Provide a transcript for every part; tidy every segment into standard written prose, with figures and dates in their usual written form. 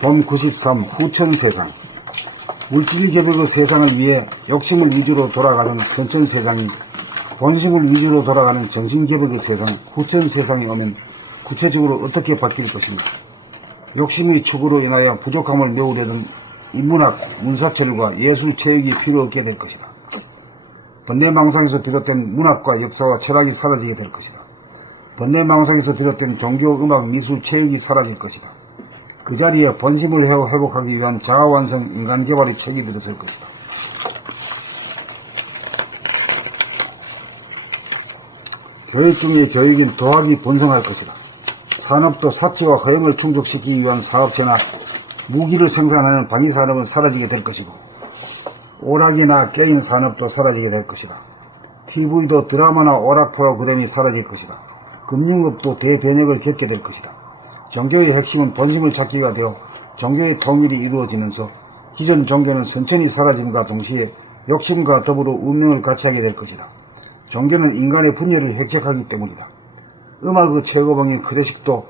본 93 후천세상. 물질이 개벽의 세상을 위해 욕심을 위주로 돌아가는 선천세상이 본심을 위주로 돌아가는 정신개벽의 세상 후천세상에 오면 구체적으로 어떻게 바뀔 것인가. 욕심의 축으로 인하여 부족함을 메우려던 인문학, 문사철과 예술, 체육이 필요 없게 될 것이다. 번뇌망상에서 비롯된 문학과 역사와 철학이 사라지게 될 것이다. 번뇌망상에서 비롯된 종교, 음악, 미술, 체육이 사라질 것이다. 그 자리에 본심을 회복하기 위한 자아완성 인간개발의 책이 들어설 것이다. 교육 중에 교육인 도학이 번성할 것이다. 산업도 사치와 허영을 충족시키기 위한 사업체나 무기를 생산하는 방위산업은 사라지게 될 것이고, 오락이나 게임 산업도 사라지게 될 것이다. TV도 드라마나 오락 프로그램이 사라질 것이다. 금융업도 대변혁을 겪게 될 것이다. 종교의 핵심은 본심을 찾기가 되어 종교의 통일이 이루어지면서 기존 종교는 선천히 사라짐과 동시에 욕심과 더불어 운명을 같이 하게 될 것이다. 종교는 인간의 분열을 획책하기 때문이다. 음악의 최고봉인 클래식도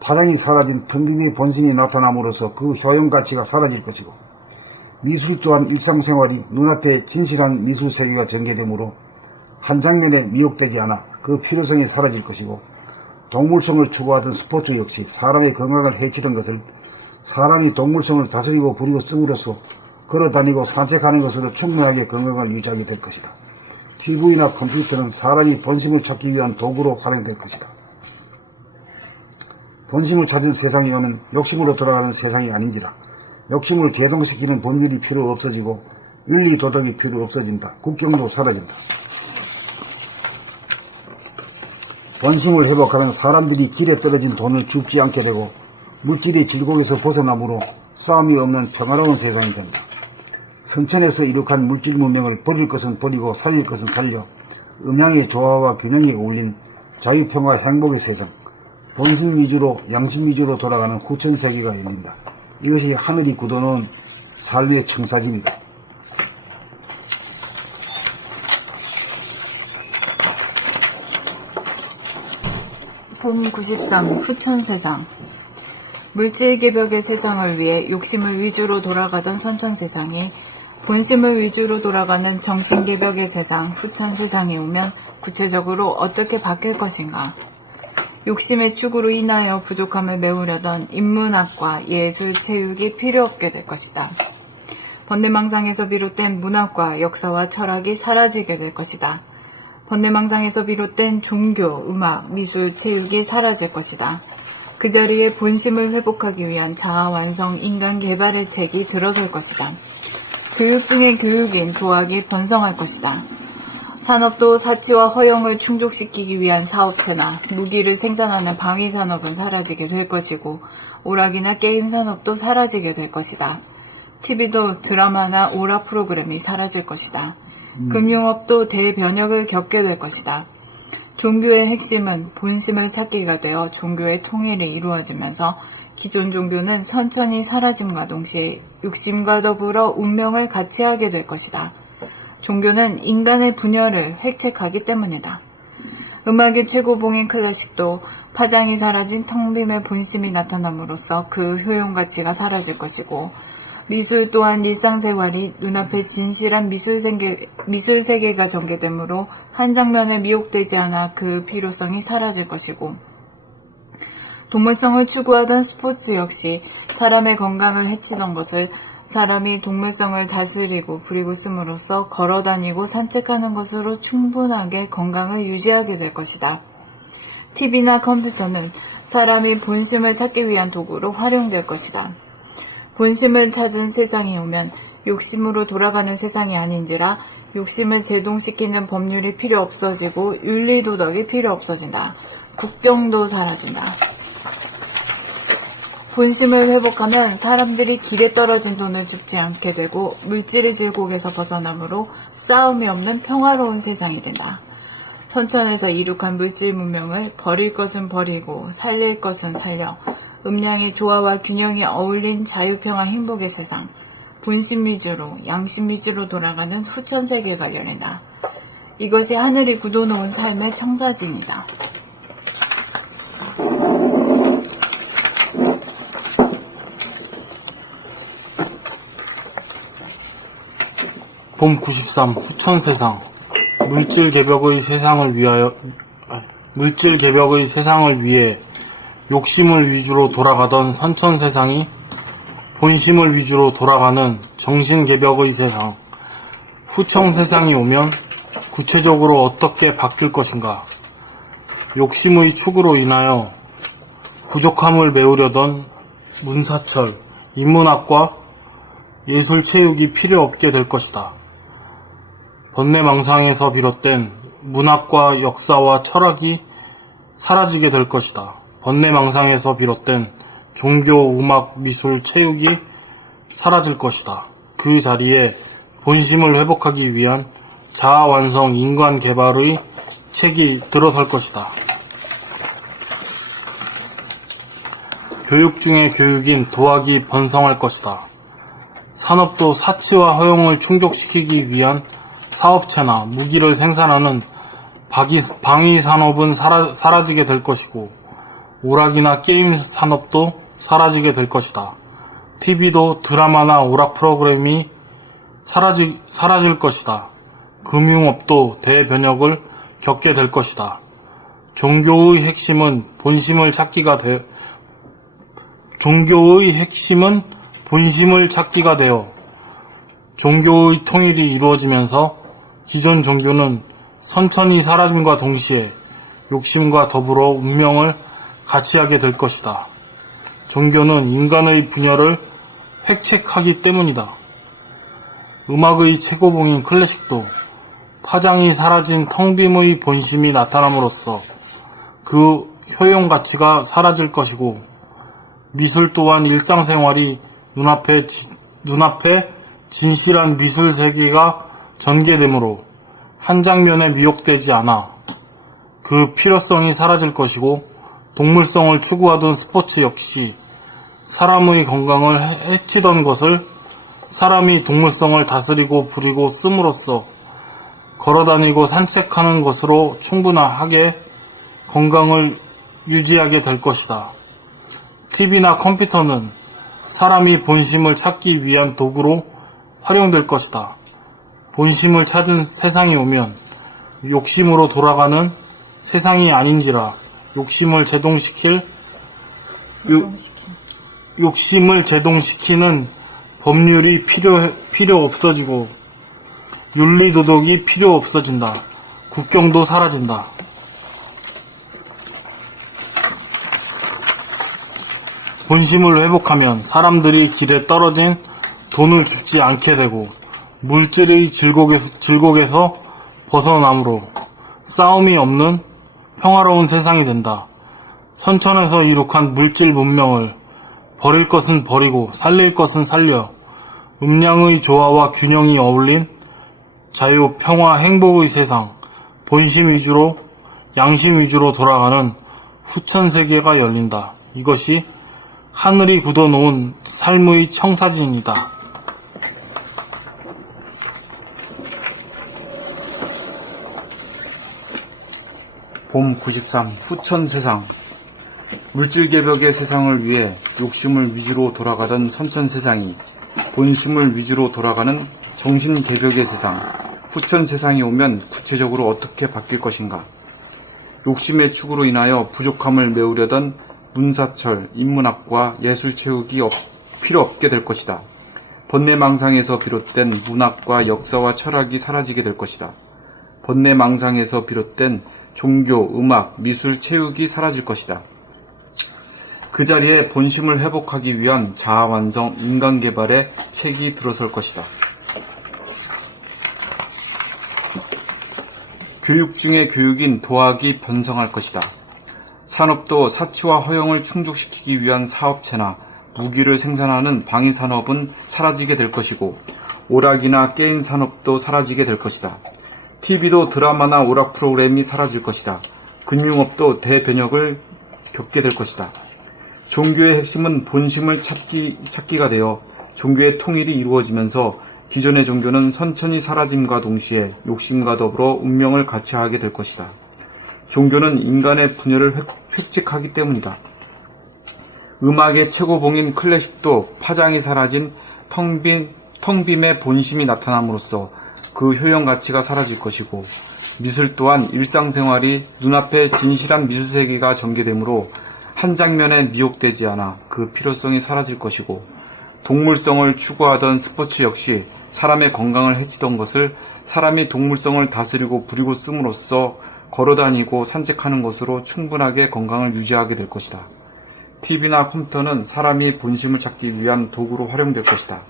파장이 사라진 텅빈의 본심이 나타남으로써 그 효용가치가 사라질 것이고, 미술 또한 일상생활이 눈앞에 진실한 미술세계가 전개되므로 한 장면에 미혹되지 않아 그 필요성이 사라질 것이고, 동물성을 추구하던 스포츠 역시 사람의 건강을 해치던 것을 사람이 동물성을 다스리고 부리고 씀으로써 걸어다니고 산책하는 것으로 충분하게 건강을 유지하게 될 것이다. TV나 컴퓨터는 사람이 본심을 찾기 위한 도구로 활용될 것이다. 본심을 찾은 세상이 오면 욕심으로 돌아가는 세상이 아닌지라. 욕심을 개동시키는 법률이 필요 없어지고 윤리 도덕이 필요 없어진다. 국경도 사라진다. 본심을 회복하면 사람들이 길에 떨어진 돈을 줍지 않게 되고 물질의 질곡에서 벗어나므로 싸움이 없는 평화로운 세상이 된다. 선천에서 이룩한 물질 문명을 버릴 것은 버리고 살릴 것은 살려 음양의 조화와 균형이 어울린 자유평화 행복의 세상, 본심 위주로 양심 위주로 돌아가는 후천세계가 열린다. 이것이 하늘이 굳어놓은 삶의 청사진이다. 봄 93 후천세상. 물질개벽의 세상을 위해 욕심을 위주로 돌아가던 선천세상이 본심을 위주로 돌아가는 정신개벽의 세상 후천세상에 오면 구체적으로 어떻게 바뀔 것인가. 욕심의 축으로 인하여 부족함을 메우려던 인문학과 예술, 체육이 필요 없게 될 것이다. 번뇌망상에서 비롯된 문학과 역사와 철학이 사라지게 될 것이다. 번뇌망상에서 비롯된 종교, 음악, 미술, 체육이 사라질 것이다. 그 자리에 본심을 회복하기 위한 자아완성 인간 개발의 책이 들어설 것이다. 교육 중에 교육인 도학이 번성할 것이다. 산업도 사치와 허영을 충족시키기 위한 사업체나 무기를 생산하는 방위산업은 사라지게 될 것이고, 오락이나 게임 산업도 사라지게 될 것이다. TV도 드라마나 오락 프로그램이 사라질 것이다. 금융업도 대변혁을 겪게 될 것이다. 종교의 핵심은 본심을 찾기가 되어 종교의 통일이 이루어지면서 기존 종교는 선천히 사라짐과 동시에 욕심과 더불어 운명을 같이 하게 될 것이다. 종교는 인간의 분열을 획책하기 때문이다. 음악의 최고봉인 클래식도 파장이 사라진 텅 빈의 본심이 나타남으로써 그 효용가치가 사라질 것이고, 미술 또한 일상생활이 눈앞에 진실한 미술세계가 전개되므로 한 장면에 미혹되지 않아 그 필요성이 사라질 것이고, 동물성을 추구하던 스포츠 역시 사람의 건강을 해치던 것을 사람이 동물성을 다스리고 부리고 씀으로써 걸어다니고 산책하는 것으로 충분하게 건강을 유지하게 될 것이다. TV나 컴퓨터는 사람이 본심을 찾기 위한 도구로 활용될 것이다. 본심을 찾은 세상이 오면 욕심으로 돌아가는 세상이 아닌지라 욕심을 제동시키는 법률이 필요 없어지고 윤리도덕이 필요 없어진다. 국경도 사라진다. 본심을 회복하면 사람들이 길에 떨어진 돈을 줍지 않게 되고 물질의 질곡에서 벗어나므로 싸움이 없는 평화로운 세상이 된다. 선천에서 이룩한 물질 문명을 버릴 것은 버리고 살릴 것은 살려 음양의 조화와 균형이 어울린 자유평화 행복의 세상, 본심 위주로 양심 위주로 돌아가는 후천세계가 열린다. 이것이 하늘이 굳어놓은 삶의 청사진이다. 봄 93 후천세상 물질개벽의 세상을 위해 욕심을 위주로 돌아가던 선천세상이 본심을 위주로 돌아가는 정신개벽의 세상 후천세상이 오면 구체적으로 어떻게 바뀔 것인가. 욕심의 축으로 인하여 부족함을 메우려던 문사철, 인문학과 예술체육이 필요 없게 될 것이다. 번뇌망상에서 비롯된 문학과 역사와 철학이 사라지게 될 것이다. 번뇌망상에서 비롯된 종교, 음악, 미술, 체육이 사라질 것이다. 그 자리에 본심을 회복하기 위한 자아완성 인간 개발의 책이 들어설 것이다. 교육 중에 교육인 도학이 번성할 것이다. 산업도 사치와 허용을 충족시키기 위한 사업체나 무기를 생산하는 방위 산업은 사라지게 될 것이고 오락이나 게임 산업도 사라지게 될 것이다. TV도 드라마나 오락 프로그램이 사라질 것이다. 금융업도 대변혁을 겪게 될 것이다. 종교의 핵심은 본심을 찾기가 되어 종교의 통일이 이루어지면서 기존 종교는 선천히 사라짐과 동시에 욕심과 더불어 운명을 같이 하게 될 것이다. 종교는 인간의 분열을 획책하기 때문이다. 음악의 최고봉인 클래식도 파장이 사라진 텅빔의 본심이 나타남으로써 그 효용 가치가 사라질 것이고 미술 또한 일상생활이 눈앞에 진실한 미술 세계가 전개되므로 한 장면에 미혹되지 않아 그 필요성이 사라질 것이고 동물성을 추구하던 스포츠 역시 사람의 건강을 해치던 것을 사람이 동물성을 다스리고 부리고 씀으로써 걸어다니고 산책하는 것으로 충분하게 건강을 유지하게 될 것이다. TV나 컴퓨터는 사람이 본심을 찾기 위한 도구로 활용될 것이다. 본심을 찾은 세상이 오면 욕심으로 돌아가는 세상이 아닌지라 욕심을 제동시키는 법률이 필요 없어지고 윤리도덕이 필요 없어진다. 국경도 사라진다. 본심을 회복하면 사람들이 길에 떨어진 돈을 줍지 않게 되고 물질의 질곡에서 벗어나므로 싸움이 없는 평화로운 세상이 된다. 선천에서 이룩한 물질 문명을 버릴 것은 버리고 살릴 것은 살려 음양의 조화와 균형이 어울린 자유, 평화, 행복의 세상, 본심 위주로 양심 위주로 돌아가는 후천세계가 열린다. 이것이 하늘이 굳어놓은 삶의 청사진이다. 봄 93 후천세상 물질개벽의 세상을 위해 욕심을 위주로 돌아가던 선천세상이 본심을 위주로 돌아가는 정신개벽의 세상 후천세상이 오면 구체적으로 어떻게 바뀔 것인가. 욕심의 축으로 인하여 부족함을 메우려던 문사철, 인문학과 예술체육이 필요 없게 될 것이다. 번뇌망상에서 비롯된 문학과 역사와 철학이 사라지게 될 것이다. 번뇌망상에서 비롯된 종교, 음악, 미술, 체육이 사라질 것이다. 그 자리에 본심을 회복하기 위한 자아완성, 인간개발의 책이 들어설 것이다. 교육 중에 교육인 도학이 번성할 것이다. 산업도 사치와 허용을 충족시키기 위한 사업체나 무기를 생산하는 방위산업은 사라지게 될 것이고 오락이나 게임 산업도 사라지게 될 것이다. TV도 드라마나 오락 프로그램이 사라질 것이다. 금융업도 대변혁을 겪게 될 것이다. 종교의 핵심은 본심을 찾기가 되어 종교의 통일이 이루어지면서 기존의 종교는 선천히 사라짐과 동시에 욕심과 더불어 운명을 같이 하게 될 것이다. 종교는 인간의 분열을 획책하기 때문이다. 음악의 최고봉인 클래식도 파장이 사라진 텅빔의 본심이 나타남으로써 그 효용 가치가 사라질 것이고, 미술 또한 일상생활이 눈앞에 진실한 미술세계가 전개되므로 한 장면에 미혹되지 않아 그 필요성이 사라질 것이고, 동물성을 추구하던 스포츠 역시 사람의 건강을 해치던 것을 사람이 동물성을 다스리고 부리고 씀으로써 걸어다니고 산책하는 것으로 충분하게 건강을 유지하게 될 것이다. TV나 컴퓨터는 사람이 본심을 찾기 위한 도구로 활용될 것이다.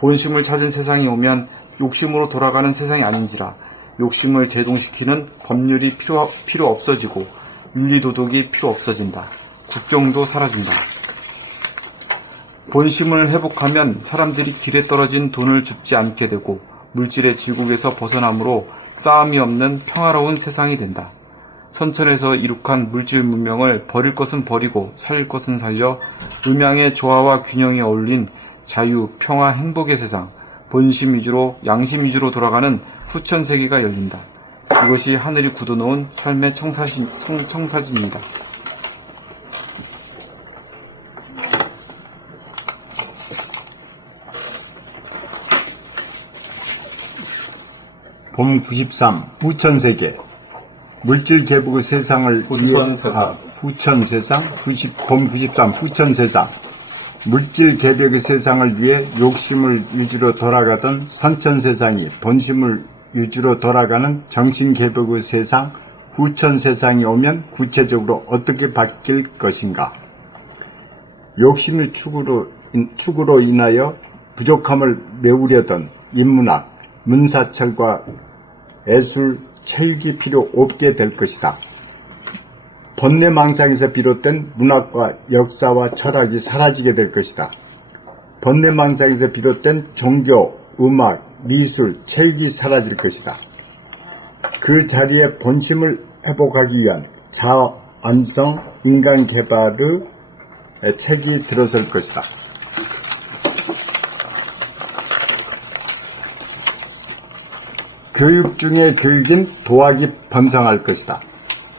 본심을 찾은 세상이 오면 욕심으로 돌아가는 세상이 아닌지라 욕심을 제동시키는 법률이 필요 없어지고 윤리도덕이 필요 없어진다. 국정도 사라진다. 본심을 회복하면 사람들이 길에 떨어진 돈을 줍지 않게 되고 물질의 질곡에서 벗어남으로 싸움이 없는 평화로운 세상이 된다. 선천에서 이룩한 물질 문명을 버릴 것은 버리고 살릴 것은 살려 음양의 조화와 균형이 어울린 자유, 평화, 행복의 세상, 본심 위주로 양심 위주로 돌아가는 후천세계가 열린다. 이것이 하늘이 굳어놓은 삶의 청사진입니다. 봄 93 후천세계 물질 개복의 세상을 후천세상 봄 93 후천세상 물질 개벽의 세상을 위해 욕심을 위주로 돌아가던 선천세상이 본심을 위주로 돌아가는 정신 개벽의 세상 후천세상이 오면 구체적으로 어떻게 바뀔 것인가? 욕심의 축으로 인하여 부족함을 메우려던 인문학, 문사철과 예술, 체육이 필요 없게 될 것이다. 번뇌망상에서 비롯된 문학과 역사와 철학이 사라지게 될 것이다. 번뇌망상에서 비롯된 종교, 음악, 미술, 체육이 사라질 것이다. 그 자리에 본심을 회복하기 위한 자완성 인간개발의 책이 들어설 것이다. 교육 중에 교육인 도학이 번성할 것이다.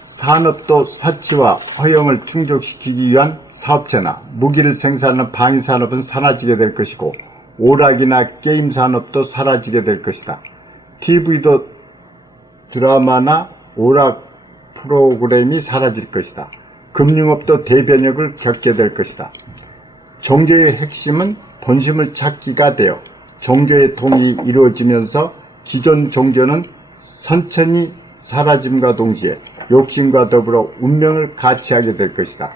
산업도 사치와 허용을 충족시키기 위한 사업체나 무기를 생산하는 방위산업은 사라지게 될 것이고 오락이나 게임 산업도 사라지게 될 것이다. TV도 드라마나 오락 프로그램이 사라질 것이다. 금융업도 대변혁을 겪게 될 것이다. 종교의 핵심은 본심을 찾기가 되어 종교의 통이 이루어지면서 기존 종교는 선천히 사라짐과 동시에 욕심과 더불어 운명을 가치하게 될 것이다.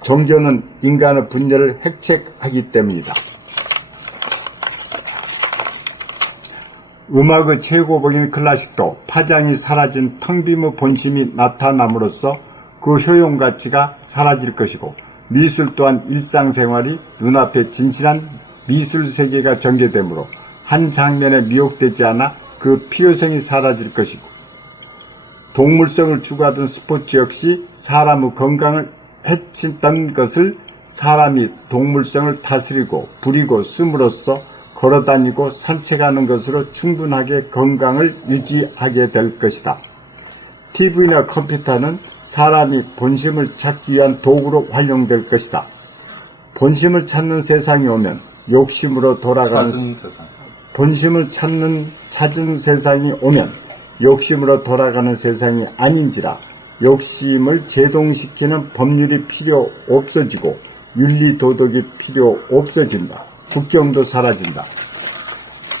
종교는 인간의 분열을 획책하기 때문이다. 음악의 최고봉인 클래식도 파장이 사라진 텅 빈의 본심이 나타남으로써 그 효용 가치가 사라질 것이고 미술 또한 일상생활이 눈앞에 진실한 미술 세계가 전개되므로 한 장면에 미혹되지 않아 그 필요성이 사라질 것이고 동물성을 추구하던 스포츠 역시 사람의 건강을 해치던 것을 사람이 동물성을 다스리고 부리고 씀으로써 걸어다니고 산책하는 것으로 충분하게 건강을 유지하게 될 것이다. TV나 컴퓨터는 사람이 본심을 찾기 위한 도구로 활용될 것이다. 본심을 찾는 세상이 오면 욕심으로 돌아가는 본심을 찾은 세상이 오면 욕심으로 돌아가는 세상이 아닌지라 욕심을 제동시키는 법률이 필요 없어지고 윤리도덕이 필요 없어진다. 국경도 사라진다.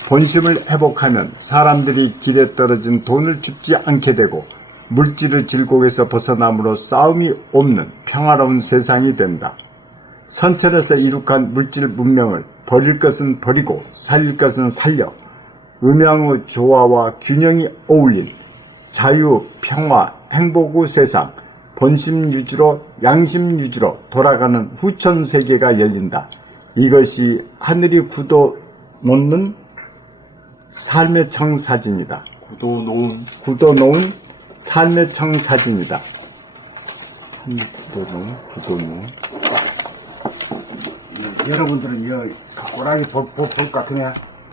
본심을 회복하면 사람들이 길에 떨어진 돈을 줍지 않게 되고 물질의 질곡에서 벗어남으로 싸움이 없는 평화로운 세상이 된다. 선천에서 이룩한 물질 문명을 버릴 것은 버리고 살릴 것은 살려 음양의 조화와 균형이 어울린 자유, 평화, 행복의 세상, 본심 유지로 양심 유지로 돌아가는 후천 세계가 열린다. 이것이 하늘이 굳어놓는 삶의 청사진이다. 굳어놓은 삶의 청사진이다. 굳어놓은 여러분들은 꼬라지 볼 것 같으네.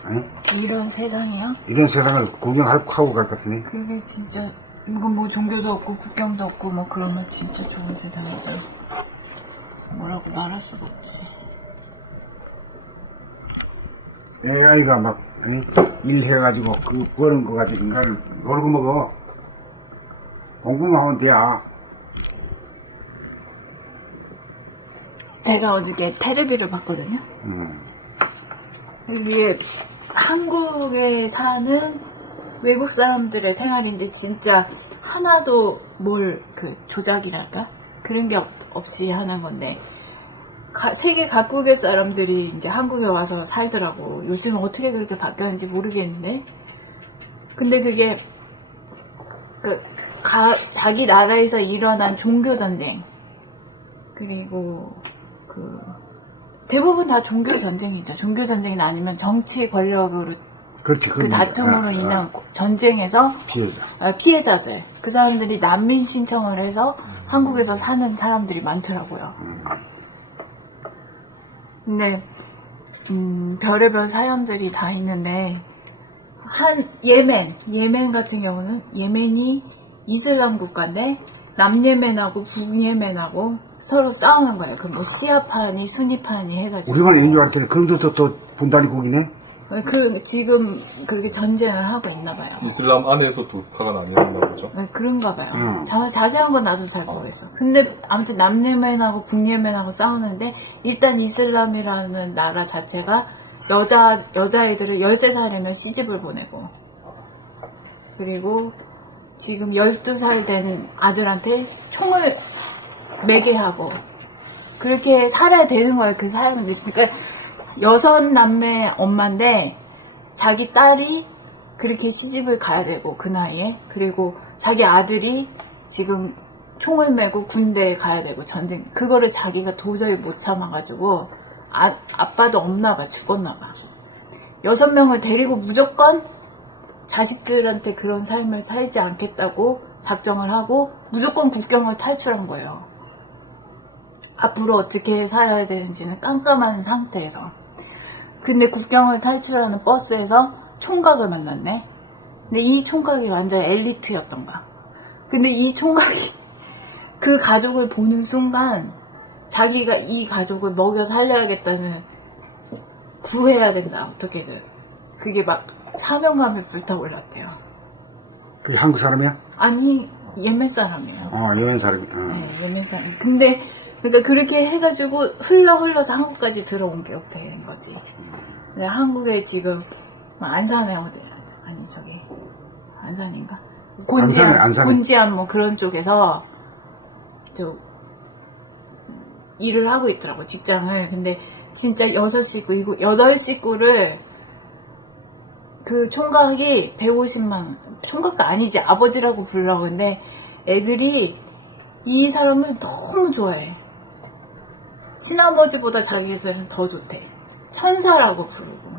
응? 이런 세상이요? 이런 세상을 구경하고 갈 것 같으네. 그게 진짜 이건 뭐 종교도 없고 국경도 없고 뭐 그러면 진짜 좋은 세상이죠. 뭐라고 말할 수가 없지. AI가 막 일해가지고 그런 거 가지고 인간을 놀고 먹어. 공부만 하면 돼야. 제가 어저께 테레비를 봤거든요. 이게 한국에 사는 외국 사람들의 생활인데 진짜 하나도 그 조작이랄까? 그런 게 없이 하는 건데 세계 각국의 사람들이 이제 한국에 와서 살더라고. 요즘 어떻게 그렇게 바뀌었는지 모르겠는데 근데 그게 자기 나라에서 일어난 종교전쟁 그리고 대부분 다 종교전쟁이죠. 종교전쟁이 아니면 정치 권력으로 그렇지. 그 다툼으로 인한 전쟁에서 피해자들 그 사람들이 난민 신청을 해서 한국에서 사는 사람들이 많더라고요. 근데 별의별 사연들이 다 있는데 예멘 같은 경우는 예멘이 이슬람 국가인데 남예멘하고 북예멘하고 서로 싸우는 거예요. 뭐 시아파니 수니파니 해가지고. 우리만 있는 줄 알았더니 그런데도 또 분단이국이네. 지금 그렇게 전쟁을 하고 있나 봐요. 이슬람 안에서 독파가 나뉘었나 보죠. 네, 그런가 봐요. 자세한 건 나도 잘 모르겠어. 근데 아무튼 남예멘하고 북예멘하고 싸우는데 일단 이슬람이라는 나라 자체가 여자애들을 13살이면 시집을 보내고 그리고 지금 12살 된 아들한테 총을 매게 하고 그렇게 살아야 되는 거예요. 그 사람들이. 그러니까 6남매 엄마인데 자기 딸이 그렇게 시집을 가야 되고 그 나이에 그리고 자기 아들이 지금 총을 메고 군대에 가야 되고 전쟁 그거를 자기가 도저히 못 참아가지고 아빠도 없나 봐 죽었나 봐 6명을 데리고 무조건 자식들한테 그런 삶을 살지 않겠다고 작정을 하고 무조건 국경을 탈출한 거예요. 앞으로 어떻게 살아야 되는지는 깜깜한 상태에서. 근데 국경을 탈출하는 버스에서 총각을 만났네. 근데 이 총각이 완전 엘리트였던가. 근데 이 총각이 그 가족을 보는 순간 자기가 이 가족을 먹여 살려야겠다는 구해야 된다 어떻게든. 그게 막 사명감에 불타올랐대요. 그게 한국 사람이야? 아니 예멘 사람이에요. 예멘 사람이. 네, 예멘 사람. 근데 그러니까 그렇게 해가지고 흘러서 한국까지 들어온 게 된 거지. 근데 한국에 지금 안산에 어디 아니 저기 안산인가? 안산에. 곤지암 뭐 그런 쪽에서 저 일을 하고 있더라고 직장을. 근데 진짜 6식구, 8식구를 그 총각이 150만 원, 총각도 아니지 아버지라고 부르라고. 근데 애들이 이 사람을 너무 좋아해. 친아버지보다 자기들은 더 좋대. 천사라고 부르고.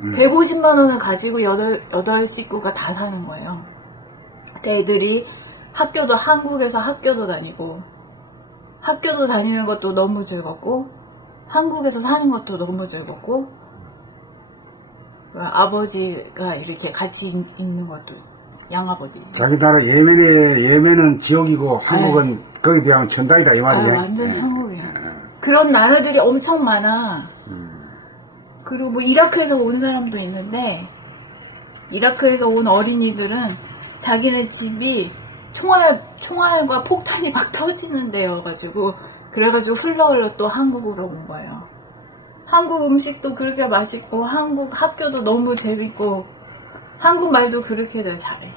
150만 원을 가지고 8식구가 다 사는 거예요. 근데 애들이 한국에서 학교도 다니고, 학교도 다니는 것도 너무 즐겁고, 한국에서 사는 것도 너무 즐겁고, 아버지가 이렇게 같이 있는 것도 양아버지지. 자기 나라 예멘은 지옥이고 한국은 거기에 비하면 천당이다 이 말이야. 완전 천국이야. 그런 나라들이 엄청 많아. 그리고 뭐 이라크에서 온 사람도 있는데 이라크에서 온 어린이들은 자기네 집이 총알과 폭탄이 막 터지는 데여가지고 그래가지고 흘러 또 한국으로 온 거예요. 한국 음식도 그렇게 맛있고 한국 학교도 너무 재밌고 한국 말도 그렇게들 잘해.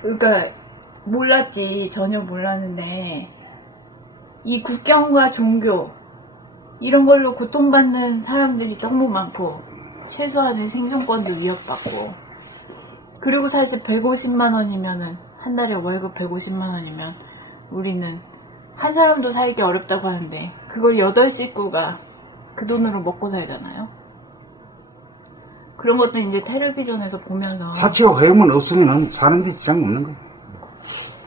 그러니까 몰랐지. 전혀 몰랐는데 이 국경과 종교 이런 걸로 고통받는 사람들이 너무 많고 최소한의 생존권도 위협받고 그리고 사실 150만 원이면은 한 달에 월급 150만 원이면 우리는 한 사람도 살기 어렵다고 하는데 그걸 8식구가 그 돈으로 먹고 살잖아요. 그런 것도 이제 텔레비전에서 보면서 사치와 회음은 없으면 사는 게 지장 없는 거야.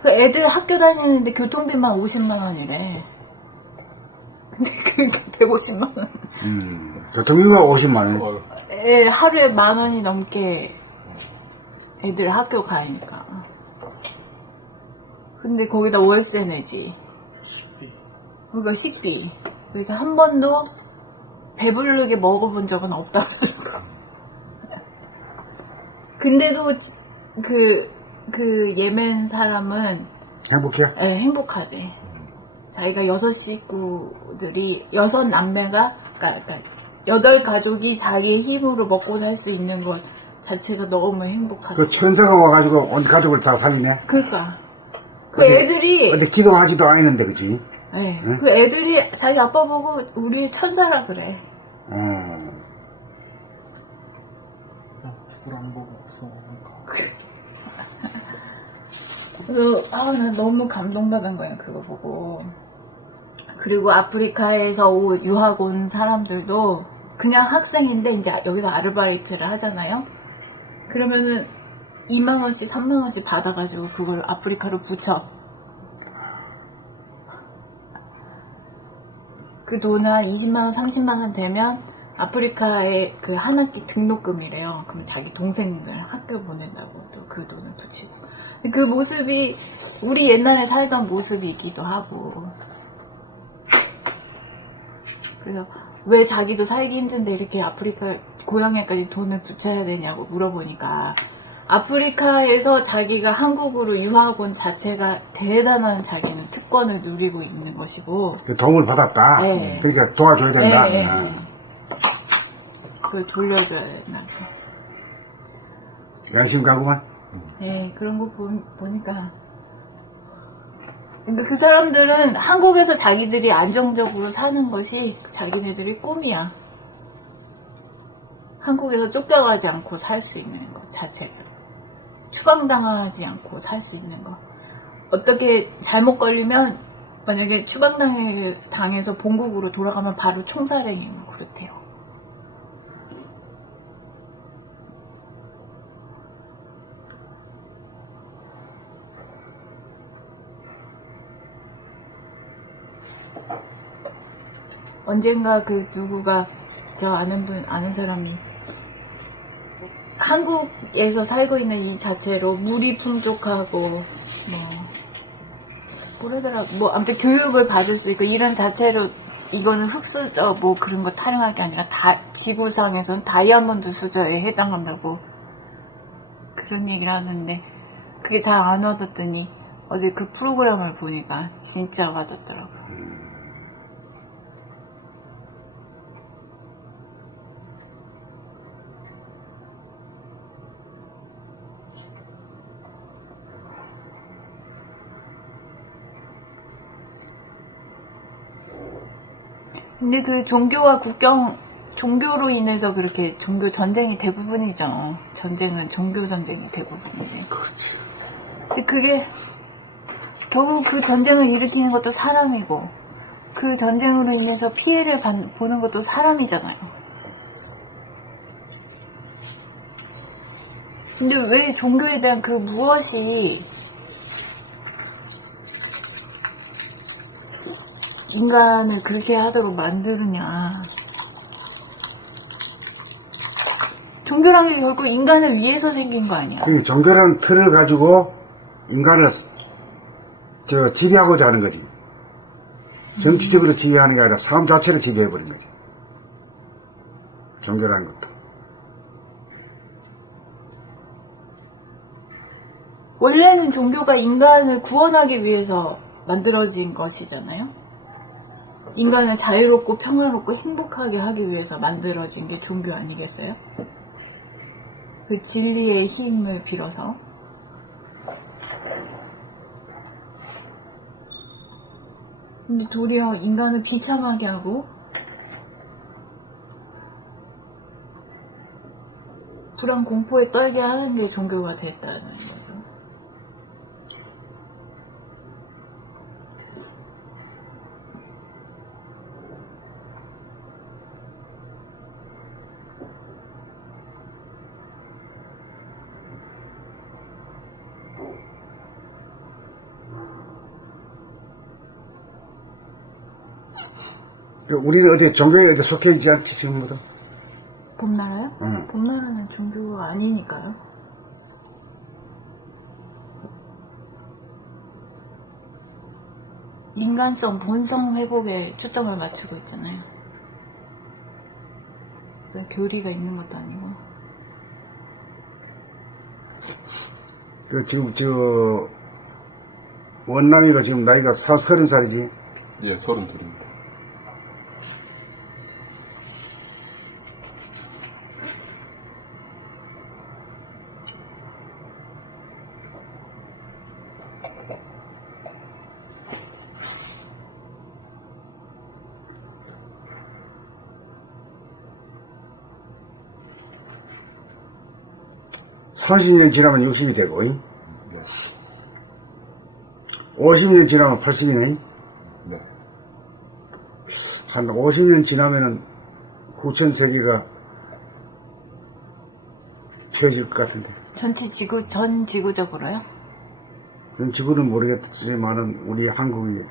그 애들 학교 다니는데 교통비만 50만 원이래. 근데 그 150만 원. 교통비가 50만 원. 하루에 10,000원이 넘게 애들 학교 가니까. 근데 거기다 월세 내지. 그러니까 식비. 그래서 한 번도 배부르게 먹어본 적은 없다고 생각. 근데도 그 예멘 사람은 행복해요? 네, 행복하대. 자기가 6식구들이 6남매가 그러니까 8가족이 자기의 힘으로 먹고 살 수 있는 것 자체가 너무 행복하다. 그 천사가 와가지고 온 가족을 다 살리네. 그러니까 그 근데- 애들이 근데 기도하지도 않았는데, 그치? 네, 응? 그 애들이 자기 아빠 보고 우리 천사라 그래. 죽으라는 법 없어. 그래서 나 너무 감동받은 거예요, 그거 보고. 그리고 아프리카에서 유학 온 사람들도 그냥 학생인데 이제 여기서 아르바이트를 하잖아요. 그러면은 2만 원씩 3만 원씩 받아가지고 그걸 아프리카로 붙여. 그 돈은 한 20만 원, 30만 원 되면 아프리카의 그 한 학기 등록금이래요. 그러면 자기 동생들 학교 보낸다고 또 그 돈을 붙이고. 그 모습이 우리 옛날에 살던 모습이기도 하고. 그래서 왜 자기도 살기 힘든데 이렇게 아프리카 고향에까지 돈을 붙여야 되냐고 물어보니까 아프리카에서 자기가 한국으로 유학 온 자체가 대단한 자기는 특권을 누리고 있는 것이고 그 도움을 받았다. 네. 그러니까 도와줘야 된다. 네. 그걸 돌려줘야 된다. 양심 가구만. 네, 그런 거 보니까 그 사람들은 한국에서 자기들이 안정적으로 사는 것이 자기네들의 꿈이야. 한국에서 쫓겨가지 않고 살 수 있는 것 자체가. 추방당하지 않고 살 수 있는 것. 어떻게 잘못 걸리면 만약에 추방당해서 본국으로 돌아가면 바로 총살행이면 그렇대요. 언젠가 그 누구가 저 아는 사람이 한국에서 살고 있는 이 자체로 물이 풍족하고 뭐라더라 아무튼 교육을 받을 수 있고 이런 자체로 이거는 흙수저 뭐 그런 거 타령할 게 아니라 지구상에선 다이아몬드 수저에 해당한다고 그런 얘기를 하는데 그게 잘 안 와닿더니 어제 그 프로그램을 보니까 진짜 와닿더라고요. 근데 그 종교와 종교로 인해서 그렇게 종교 전쟁이 대부분이잖아. 전쟁은 종교 전쟁이 대부분인데. 그렇지. 근데 그게 결국 그 전쟁을 일으키는 것도 사람이고 그 전쟁으로 인해서 피해를 보는 것도 사람이잖아요. 근데 왜 종교에 대한 그 무엇이 인간을 그렇게 하도록 만드느냐. 종교란 게 결국 인간을 위해서 생긴 거 아니야. 그 종교라는 틀을 가지고 인간을 지배하고자 하는 거지. 정치적으로 지배하는 게 아니라 삶 자체를 지배해버린 거지. 종교라는 것도. 원래는 종교가 인간을 구원하기 위해서 만들어진 것이잖아요. 인간을 자유롭고 평화롭고 행복하게 하기 위해서 만들어진 게 종교 아니겠어요? 그 진리의 힘을 빌어서. 근데 도리어 인간을 비참하게 하고 불안 공포에 떨게 하는 게 종교가 됐다는 거죠. 우리는 어디 종교에 어디 속해 있지 않지, 지금부터? 봄나라요? 응. 봄나라는 종교가 아니니까요. 인간성, 본성 회복에 초점을 맞추고 있잖아요. 교리가 있는 것도 아니고. 그 지금 원남이가 지금 나이가 30살이지. 예, 32입니다. 사 30년 지나면 60이 되고, 50년 지나면 80이네. 네. 한 50년 지나면은 후천 세계가 펴질 것 같은데. 전 지구적으로요? 그건 지구는 모르겠지만은 우리 한국이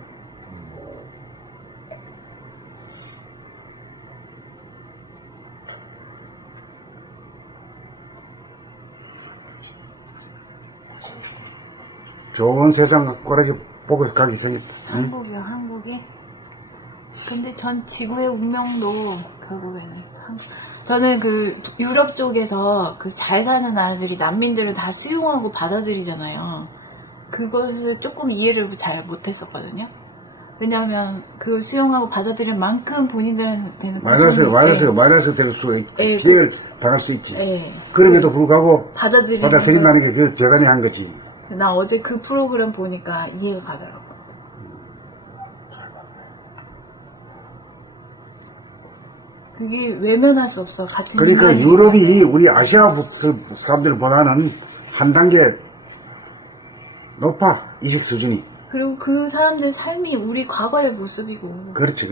좋은 세상 꼬라지 보고 가기 생겼다. 응? 한국이요, 한국이. 근데 전 지구의 운명도 결국에는 저는 그 유럽 쪽에서 그 잘 사는 나라들이 난민들을 다 수용하고 받아들이잖아요. 그것을 조금 이해를 잘 못했었거든요. 왜냐하면 그걸 수용하고 받아들일 만큼 본인들한테는 마이너스 될 수가 있고 예, 피해를 당할 수 있지. 예. 그럼에도 불구하고 받아들이는 받아들인다는 게 그 대단히 거지. 나 어제 그 프로그램 보니까 이해가 가더라고. 그게 외면할 수 없어. 같은 그러니까 인간이. 유럽이 우리 아시아 사람들보다는 한 단계 높아, 이식 수준이. 그리고 그 사람들 삶이 우리 과거의 모습이고. 그렇지.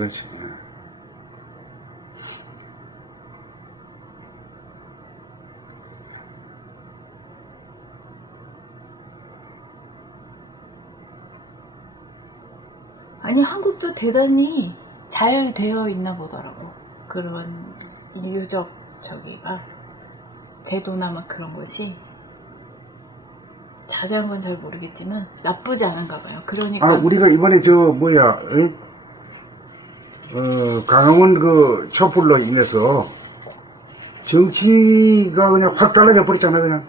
아니 한국도 대단히 잘 되어 있나 보더라고. 그런 인류적 저기가 제도나 막 그런 것이 자세한 건 잘 모르겠지만 나쁘지 않은가 봐요. 그러니까 우리가 이번에 강화문 그 촛불로 인해서 정치가 그냥 확 달라져 버렸잖아. 그냥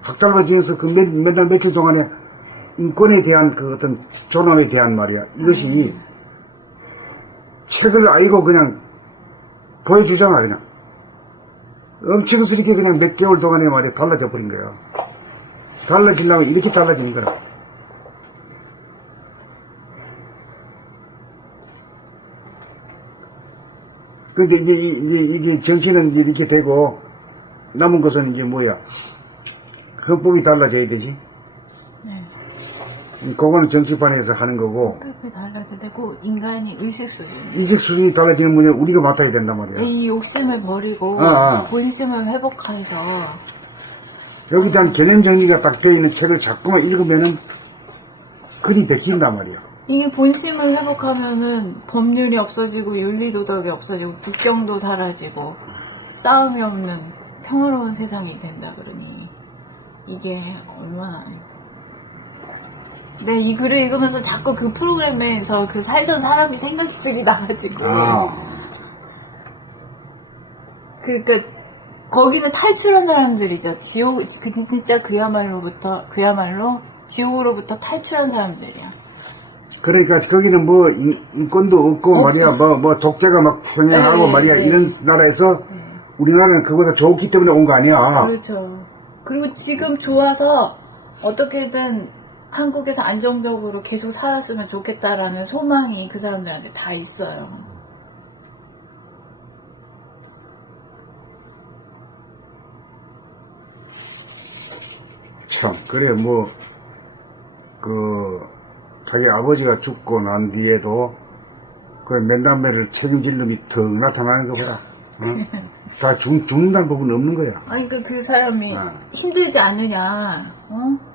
확 달라지면서 그 맨날 며칠 동안에 인권에 대한 그 어떤 존엄에 대한 말이야. 이것이 책을 아이고 그냥 보여주잖아. 그냥 엄청스럽게 그냥 몇 개월 동안에 말이야 달라져 버린 거야. 달라지려면 이렇게 달라지는 거야. 근데 이게 정치는 이렇게 되고 남은 것은 이제 뭐야? 헌법이 달라져야 되지. 네. 그거는 정치판에서 하는 거고. 그렇게 달라져야 되고 인간이 의식 수준. 이직 수준이 달라지는 문제는 우리가 맡아야 된단 말이야. 이 욕심을 버리고 본심을 회복해서 여기 대한 개념 정리가 딱 되어 있는 책을 자꾸만 읽으면은 글이 베낀단 말이야. 이게 본심을 회복하면은 법률이 없어지고 윤리도덕이 없어지고 국경도 사라지고 싸움이 없는 평화로운 세상이 된다 그러니 이게 얼마나. 네, 이 글을 읽으면서 자꾸 그 프로그램에서 그 살던 사람이 생각들이 나가지고 그러니까 거기는 탈출한 사람들이죠. 지옥, 진짜 그야말로 지옥으로부터 탈출한 사람들이야. 그러니까 거기는 뭐 인권도 없고 말이야. 뭐 독재가 막 평행하고 네, 말이야. 네. 이런 나라에서 우리나라는 그보다 좋기 때문에 온 거 아니야. 그렇죠. 그리고 지금 좋아서 어떻게든 한국에서 안정적으로 계속 살았으면 좋겠다라는 소망이 그 사람들한테 다 있어요. 참 그래 자기 아버지가 죽고 난 뒤에도 그 맨담배를 책임질 놈이 턱 나타나는 거 봐라. 다 죽는다는 부분은 없는 거야. 아니 그 사람이 힘들지 않느냐,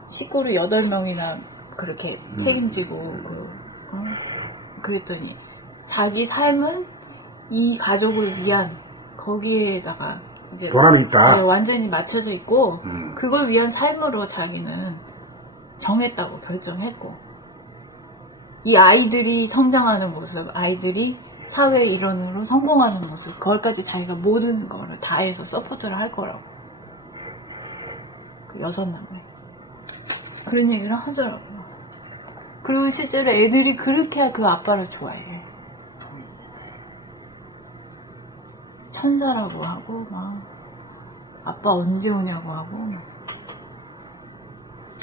식구를 8명이나 그렇게 책임지고 그랬더니 자기 삶은 이 가족을 위한 거기에다가 이제 보람이 있다. 네, 완전히 맞춰져 있고 그걸 위한 삶으로 자기는 정했다고 결정했고 이 아이들이 성장하는 모습, 아이들이 사회 일원으로 성공하는 모습, 거기까지 자기가 모든 거를 다 해서 서포트를 할 거라고. 그 6남매. 그런 얘기를 하더라고요. 그리고 실제로 애들이 그렇게 그 아빠를 좋아해. 천사라고 하고, 막, 아빠 언제 오냐고 하고.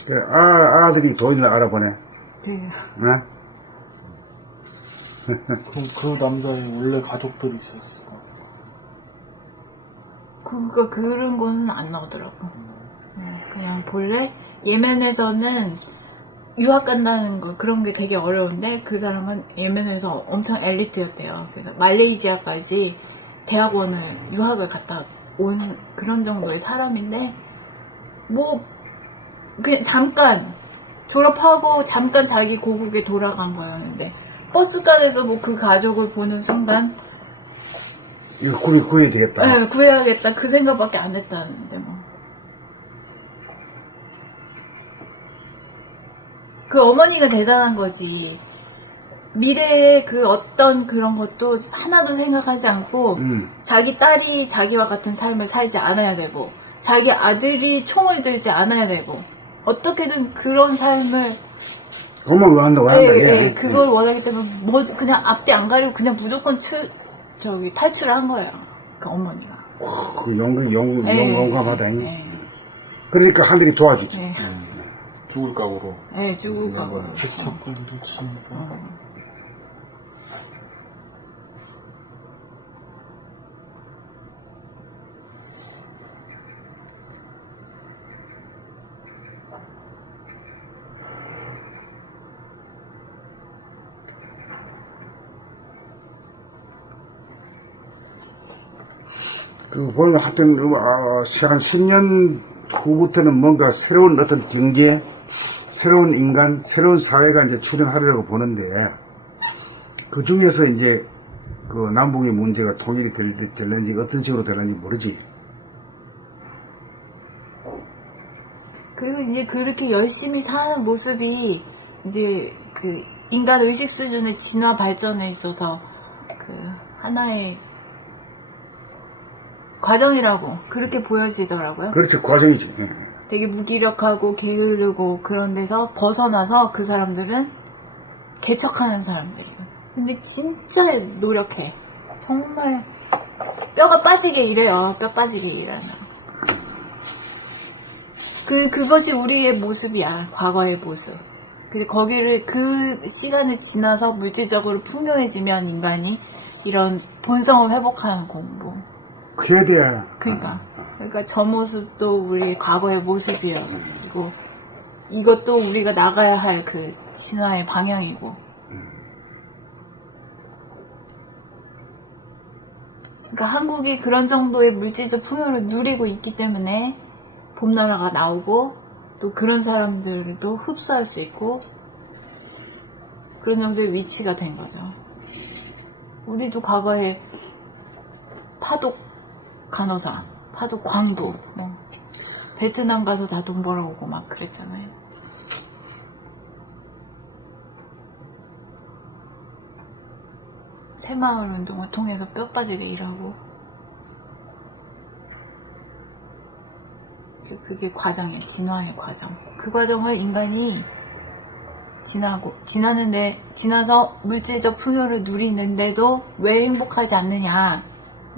그래, 아들이 돈을 알아보네. 네. 응? 그럼 그 남자의 원래 가족들이 있었을까? 그런 거는 안 나오더라고. 그냥 본래 예멘에서는 유학 간다는 거 그런 게 되게 어려운데 그 사람은 예멘에서 엄청 엘리트였대요. 그래서 말레이시아까지 대학원을 유학을 갔다 온 그런 정도의 사람인데 뭐 그냥 잠깐 졸업하고 잠깐 자기 고국에 돌아간 거였는데 버스간에서 뭐 그 가족을 보는 순간 이거 구해야 되겠다. 네, 구해야겠다 그 생각밖에 안 했다는데 뭐. 그 어머니가 대단한 거지. 미래의 그 어떤 그런 것도 하나도 생각하지 않고 자기 딸이 자기와 같은 삶을 살지 않아야 되고 자기 아들이 총을 들지 않아야 되고 어떻게든 그런 삶을 그것만 원한다. 네, 그걸 원하기 때문에 뭐 그냥 앞뒤 안 가리고 그냥 무조건 탈출을 한 거예요. 그 어머니가. 그 용감하다. 네. 그러니까 하늘이 도와주지. 네. 죽을 각오로. 네, 죽을 각오로. 백척을 놓치니까. 보면 하여튼, 한 10년 후부터는 뭔가 새로운 어떤 경제, 새로운 인간, 새로운 사회가 이제 출현하려고 보는데, 그 중에서 이제, 그 남북의 문제가 통일이 될는지, 어떤 식으로 될는지 모르지. 그리고 이제 그렇게 열심히 사는 모습이 이제 그 인간 의식 수준의 진화 발전에 있어서 그 하나의 과정이라고 그렇게 보여지더라고요. 그렇죠, 과정이지. 되게 무기력하고 게으르고 그런 데서 벗어나서 그 사람들은 개척하는 사람들이에요. 근데 진짜 노력해. 정말 뼈가 빠지게 일해요. 뼈 빠지게 일하는 사람. 그것이 우리의 모습이야. 과거의 모습. 근데 거기를 그 시간을 지나서 물질적으로 풍요해지면 인간이 이런 본성을 회복하는 공부. 그래야 돼. 그러니까 저 모습도 우리의 과거의 모습이어서 이고 이것도 우리가 나가야 할 그 진화의 방향이고. 그러니까 한국이 그런 정도의 물질적 풍요를 누리고 있기 때문에 봄나라가 나오고 또 그런 사람들도 흡수할 수 있고 그런 정도의 위치가 된 거죠. 우리도 과거에 파독 간호사, 파독 광부, 뭐 베트남 가서 다 돈 벌어오고 막 그랬잖아요. 새마을 운동을 통해서 뼈 빠지게 일하고 그게 과정이에요. 진화의 과정. 그 과정을 인간이 지나서 물질적 풍요를 누리는데도 왜 행복하지 않느냐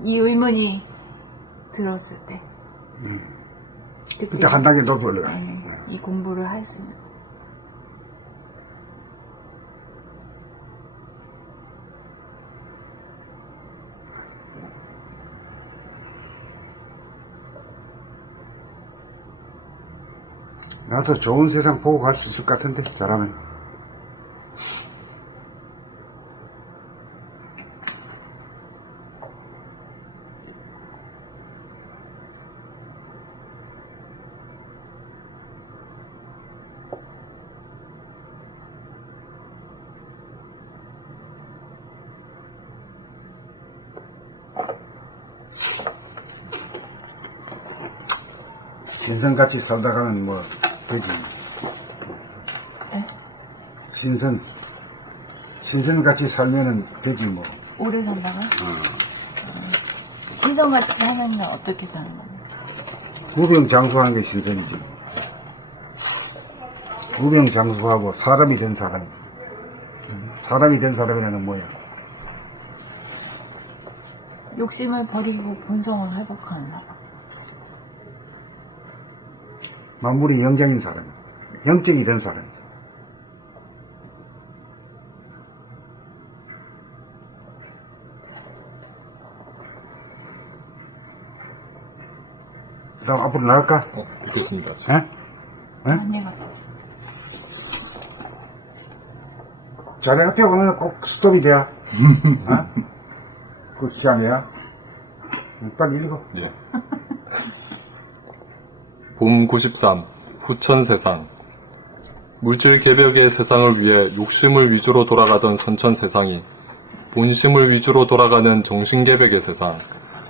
이 의문이 들었을 때 그때 한 단계 높이 올라가. 이 공부를 할 수 있는. 나도 좋은 세상 보고 갈 수 있을 것 같은데, 잘하면. 신선같이 살다가는 뭐 되지. 네? 신선. 신선같이 살면은 되지 뭐. 오래 산다고요? 신성같이 사는 건 어떻게 사는 거예요? 무병장수하는 게 신선이지. 무병장수하고 사람이 된 사람. 사람이 된 사람이라는 뭐야? 욕심을 버리고 본성을 회복하는 사람. 만물이 영장인 사람. 영적이 된 사람. 그럼 앞으로 나갈까? 있겠습니다. 에? 아니요. 자네 앞에 오면 꼭 스톱이 돼야. 어? 그 시간이야. 빨리 읽어. 예. 봄 93 후천세상. 물질 개벽의 세상을 위해 욕심을 위주로 돌아가던 선천세상이 본심을 위주로 돌아가는 정신개벽의 세상,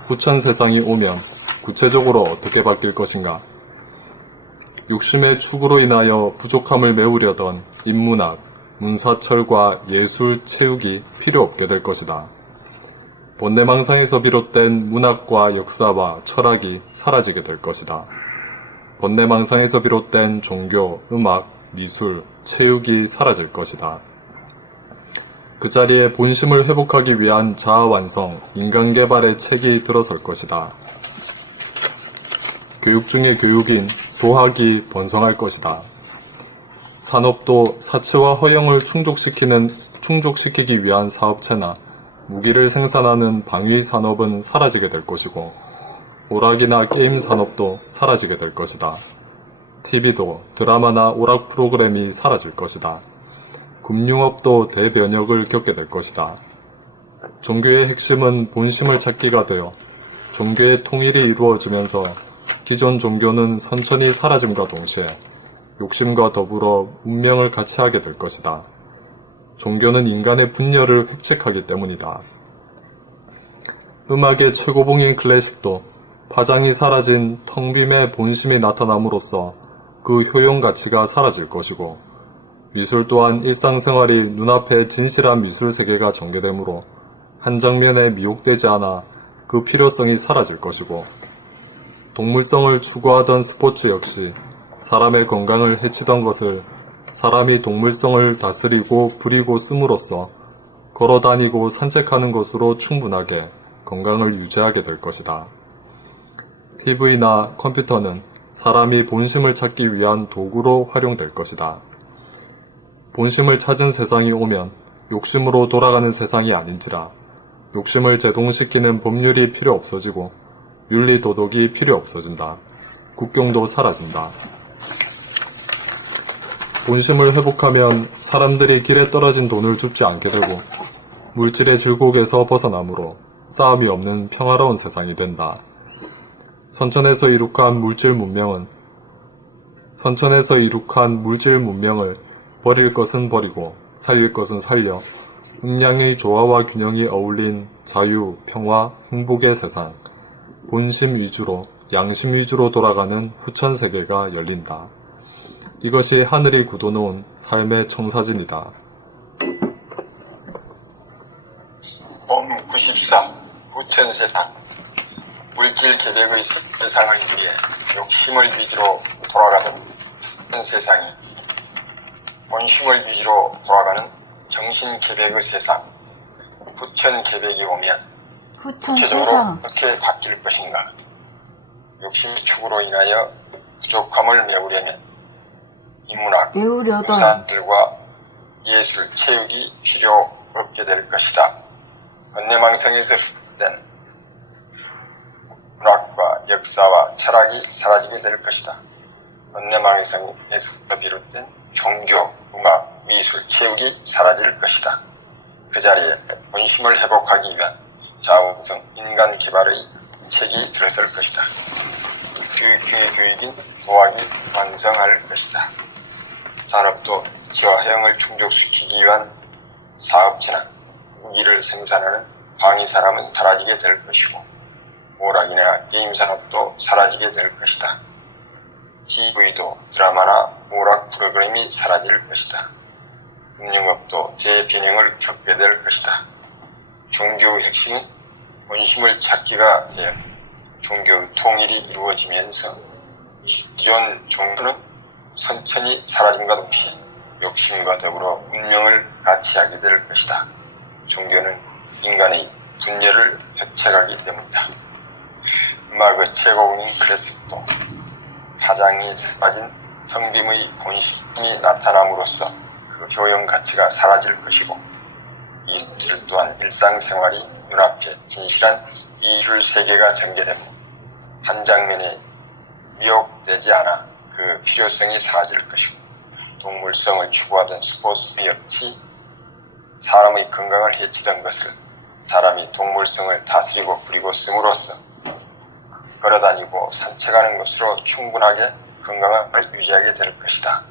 후천세상이 오면 구체적으로 어떻게 바뀔 것인가? 욕심의 축으로 인하여 부족함을 메우려던 인문학, 문사철과 예술, 체육이 필요 없게 될 것이다. 번뇌망상에서 비롯된 문학과 역사와 철학이 사라지게 될 것이다. 번뇌망상에서 비롯된 종교, 음악, 미술, 체육이 사라질 것이다. 그 자리에 본심을 회복하기 위한 자아완성, 인간개발의 책이 들어설 것이다. 교육 중의 교육인 도학이 번성할 것이다. 산업도 사치와 허영을 충족시키기 위한 사업체나 무기를 생산하는 방위 산업은 사라지게 될 것이고 오락이나 게임 산업도 사라지게 될 것이다. TV도 드라마나 오락 프로그램이 사라질 것이다. 금융업도 대변혁을 겪게 될 것이다. 종교의 핵심은 본심을 찾기가 되어 종교의 통일이 이루어지면서 기존 종교는 선천히 사라짐과 동시에 욕심과 더불어 운명을 같이 하게 될 것이다. 종교는 인간의 분열을 획책하기 때문이다. 음악의 최고봉인 클래식도 파장이 사라진 텅 빔의 본심이 나타남으로써 그 효용 가치가 사라질 것이고 미술 또한 일상생활이 눈앞에 진실한 미술 세계가 전개되므로 한 장면에 미혹되지 않아 그 필요성이 사라질 것이고 동물성을 추구하던 스포츠 역시 사람의 건강을 해치던 것을 사람이 동물성을 다스리고 부리고 씀으로써 걸어다니고 산책하는 것으로 충분하게 건강을 유지하게 될 것이다. TV나 컴퓨터는 사람이 본심을 찾기 위한 도구로 활용될 것이다. 본심을 찾은 세상이 오면 욕심으로 돌아가는 세상이 아닌지라 욕심을 제동시키는 법률이 필요 없어지고 윤리 도덕이 필요 없어진다. 국경도 사라진다. 본심을 회복하면 사람들이 길에 떨어진 돈을 줍지 않게 되고 물질의 질곡에서 벗어나므로 싸움이 없는 평화로운 세상이 된다. 선천에서 이룩한 물질 문명을 버릴 것은 버리고 살릴 것은 살려 음양의 조화와 균형이 어울린 자유, 평화, 행복의 세상, 본심 위주로, 양심 위주로 돌아가는 후천세계가 열린다. 이것이 하늘이 굳어놓은 삶의 청사진이다. 봄 94 후천세상. 물질 개벽의 세상을 위해 욕심을 위주로 돌아가던 세상이 본심을 위주로 돌아가는 정신개벽의 세상, 후천개벽이 오면 구체적으로 세상. 어떻게 바뀔 것인가? 욕심의 축으로 인하여 부족함을 메우려면 인문학, 문사들과 예술, 체육이 필요 없게 될 것이다. 번뇌망상에서 비롯된 문학과 역사와 철학이 사라지게 될 것이다. 번뇌망상에서 비롯된 종교, 음악, 미술, 체육이 사라질 것이다. 그 자리에 본심을 회복하기 위한 자원성 인간 개발의 책이 들어설 것이다. 교육 중의 교육인 도학이 완성할 것이다. 산업도 지화형을 충족시키기 위한 사업체나 무기를 생산하는 방위 산업은 사라지게 될 것이고 오락이나 게임 산업도 사라지게 될 것이다. TV도 드라마나 오락 프로그램이 사라질 것이다. 금융업도 대변형을 겪게 될 것이다. 종교의 핵심은 본심을 찾기가 되어 종교의 통일이 이루어지면서 기존 종교는 천천히 사라짐과 동시에 욕심과 더불어 운명을 같이 하게 될 것이다. 종교는 인간의 분열을 획책하기 때문이다. 음악의 최고봉인 클래식도 파장이 사라진 텅빔의 본심이 나타남으로써 그 효용 가치가 사라질 것이고, 이슬 또한 일상생활이 눈앞에 진실한 미술 세계가 전개되고 한 장면에 미혹되지 않아 그 필요성이 사라질 것이고, 동물성을 추구하던 스포츠 역시 사람의 건강을 해치던 것을 사람이 동물성을 다스리고 부리고 씀으로써 걸어다니고 산책하는 것으로 충분하게 건강을 유지하게 될 것이다.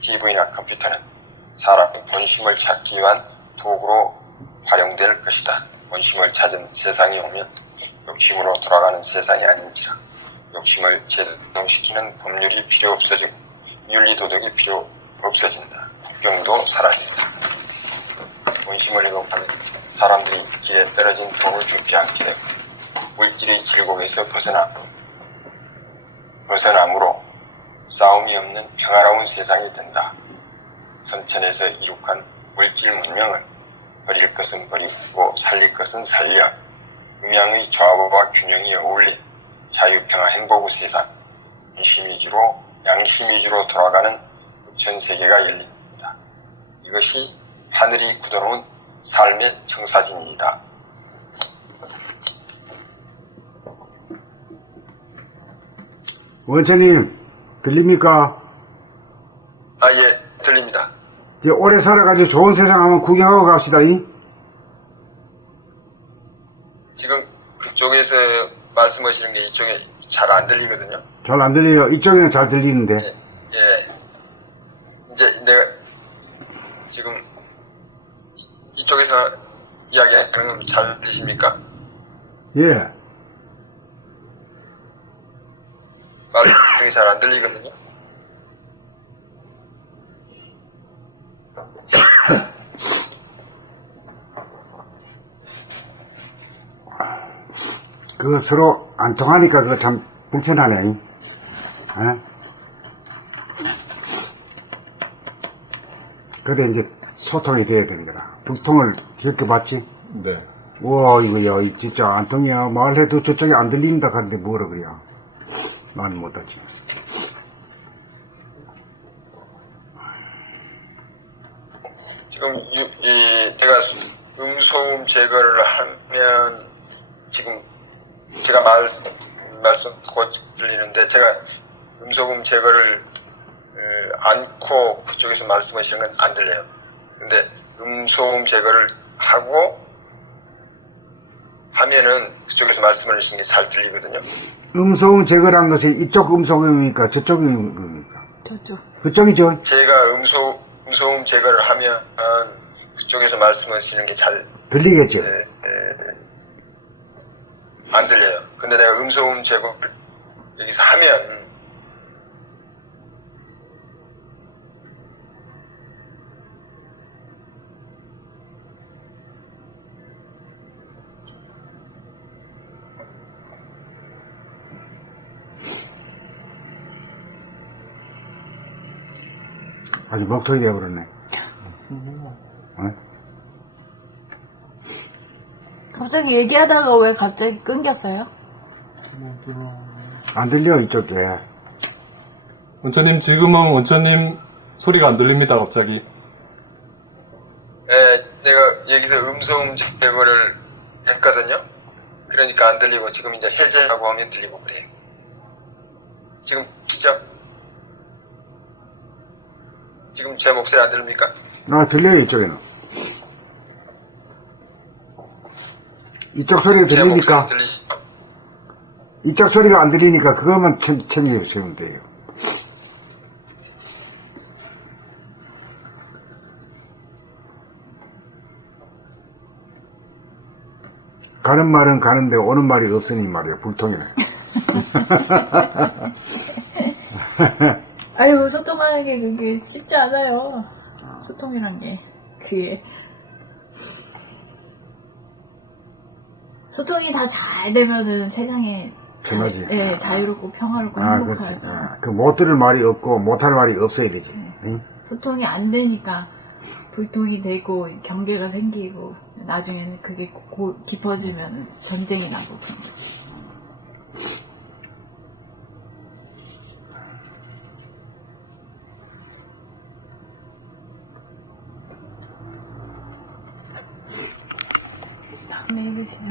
TV나 컴퓨터는 사람의 본심을 찾기 위한 도구로 활용될 것이다. 본심을 찾은 세상이 오면 욕심으로 돌아가는 세상이 아닌지라 욕심을 제동시키는 법률이 필요 없어지고 윤리도덕이 필요 없어진다. 국경도 사라진다. 본심을 회복하면 사람들이 길에 떨어진 돈을 줍지 않게 되고 물질의 질곡에서 벗어남으로 싸움이 없는 평화로운 세상이 된다. 선천에서 이룩한 물질 문명을 버릴 것은 버리고 살릴 것은 살려 음양의 조화와 균형이 어울린 자유평화 행복의 세상, 인심 위주로 양심 위주로 돌아가는 전 세계가 열린다. 이것이 하늘이 굳어놓은 삶의 청사진이다. 원천님, 들립니까? 아, 예, 들립니다. 이제 오래 살아가지고 좋은 세상 한번 구경하고 갑시다. 지금 그쪽에서 말씀하시는 게 이쪽에 잘 안 들리거든요. 잘 안 들려요. 이쪽에는 잘 들리는데. 예. 이제 내가 지금 이쪽에서 이야기하는 건 잘 들리십니까? 예. 말이 잘 안 들리거든요. 그거 서로 안 통하니까 그거 참 불편하네. 에? 그래 이제 소통이 돼야 되는 거다. 불통을 겪어봤지? 네. 우와 이거 야 진짜 안 통이야. 말해도 저쪽에 안 들린다 하는데 뭐라 그래요. 난 못하지. 지금 제가 음소음 제거를 하면 지금 제가 말씀 곧 들리는데 제가 음소음 제거를 않고 그쪽에서 말씀하시는 건 안 들려요. 근데 음소음 제거를 하고 하면은 그쪽에서 말씀하시는 게 잘 들리거든요. 음소음 제거란 것이 이쪽 음소음입니까? 저쪽 음소음입니까? 저쪽. 그쪽이죠? 제가 음소음 제거를 하면 그쪽에서 말씀하시는 게 잘 들리겠죠? 안 들려요. 근데 내가 음소음 제거를 여기서 하면 아주 먹통이 되어버렸네. 갑자기 얘기하다가 왜 갑자기 끊겼어요? 안 들려 이쪽에. 원천님, 지금은 원천님 소리가 안 들립니다, 갑자기. 내가 여기서 음소음 제거를 했거든요. 그러니까 안 들리고 지금 이제 해제하고 하면 들리고 그래요. 지금 진짜 지금 제 목소리 안 들립니까? 나 들려요 이쪽에는. 이쪽 소리가 제 들리니까. 목소리 들리시죠? 이쪽 소리가 안 들리니까 그것만 챙겨주시면 돼요. 가는 말은 가는데 오는 말이 없으니 말이야. 불통이네. 아유, 소통하는 게 그게 쉽지 않아요. 소통이란 게 그게 소통이 다 잘 되면은 세상에 편하지. 자유롭고 평화롭고 그렇지. 행복하죠. 그 못 들을 말이 없고 못할 말이 없어야 되지. 응? 소통이 안 되니까 불통이 되고 경계가 생기고 나중에는 그게 깊어지면 전쟁이 나고 그런 거. 다음에 읽으시죠.